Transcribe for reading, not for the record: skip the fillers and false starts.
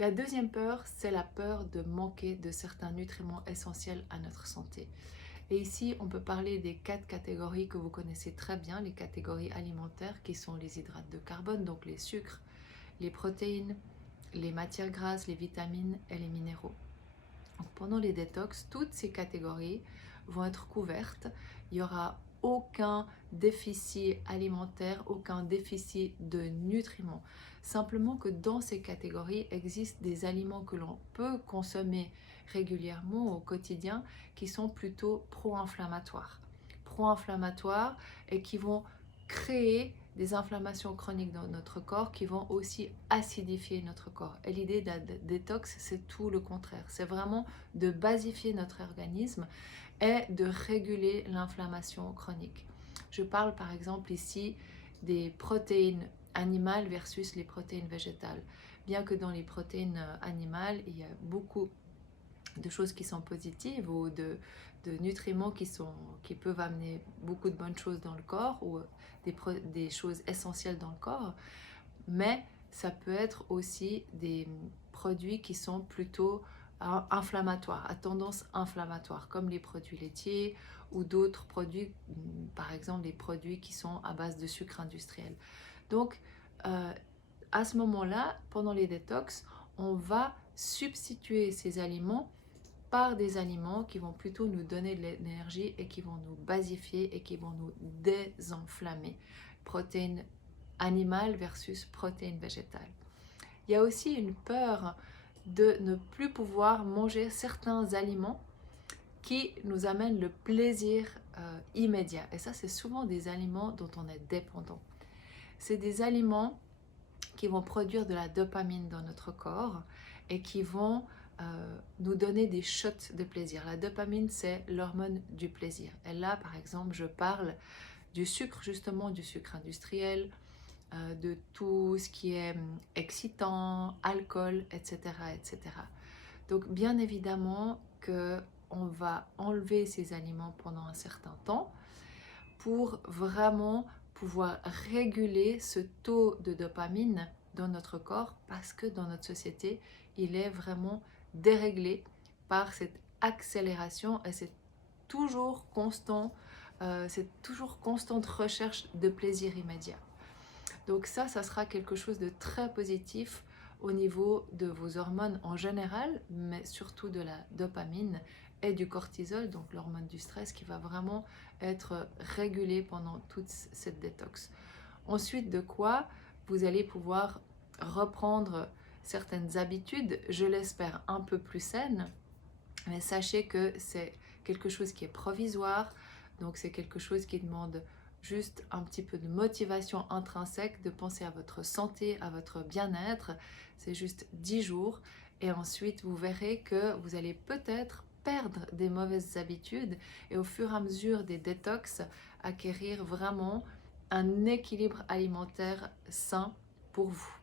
La deuxième peur, c'est la peur de manquer de certains nutriments essentiels à notre santé. Et ici, on peut parler des 4 catégories que vous connaissez très bien, les catégories alimentaires qui sont les hydrates de carbone, donc les sucres, les protéines, les matières grasses, les vitamines et les minéraux. Donc, pendant les détox, toutes ces catégories vont être couvertes. Il n'y aura aucun déficit alimentaire, aucun déficit de nutriments. Simplement que dans ces catégories existent des aliments que l'on peut consommer régulièrement au quotidien qui sont plutôt pro-inflammatoires. Pro-inflammatoires et qui vont créer des inflammations chroniques dans notre corps qui vont aussi acidifier notre corps. Et l'idée de la détox, c'est tout le contraire. C'est vraiment de basifier notre organisme et de réguler l'inflammation chronique. Je parle par exemple ici des protéines animales versus les protéines végétales. Bien que dans les protéines animales, il y a beaucoup de choses qui sont positives ou de nutriments qui peuvent amener beaucoup de bonnes choses dans le corps ou des choses essentielles dans le corps, mais ça peut être aussi des produits qui sont plutôt inflammatoires, à tendance inflammatoire, comme les produits laitiers ou d'autres produits, par exemple des produits qui sont à base de sucre industriel. Donc, à ce moment-là, pendant les détox, on va substituer ces aliments par des aliments qui vont plutôt nous donner de l'énergie et qui vont nous basifier et qui vont nous désenflammer. Protéines animales versus protéines végétales. Il y a aussi une peur de ne plus pouvoir manger certains aliments qui nous amènent le plaisir immédiat. Et ça, c'est souvent des aliments dont on est dépendant. C'est des aliments qui vont produire de la dopamine dans notre corps et qui vont nous donner des shots de plaisir. La dopamine, c'est l'hormone du plaisir. Et là, par exemple, je parle du sucre, justement, du sucre industriel, de tout ce qui est excitant, alcool, etc., etc. Donc, bien évidemment qu'on va enlever ces aliments pendant un certain temps pour vraiment pouvoir réguler ce taux de dopamine dans notre corps parce que dans notre société, il est vraiment déréglé par cette accélération et c'est toujours constant, cette toujours constante recherche de plaisir immédiat. Donc ça sera quelque chose de très positif au niveau de vos hormones en général, mais surtout de la dopamine et du cortisol, donc l'hormone du stress qui va vraiment être régulée pendant toute cette détox. Ensuite de quoi vous allez pouvoir reprendre certaines habitudes, je l'espère un peu plus saines, mais sachez que c'est quelque chose qui est provisoire, donc c'est quelque chose qui demande juste un petit peu de motivation intrinsèque, de penser à votre santé, à votre bien-être. C'est juste 10 jours et ensuite vous verrez que vous allez peut-être perdre des mauvaises habitudes et au fur et à mesure des détox, acquérir vraiment un équilibre alimentaire sain pour vous.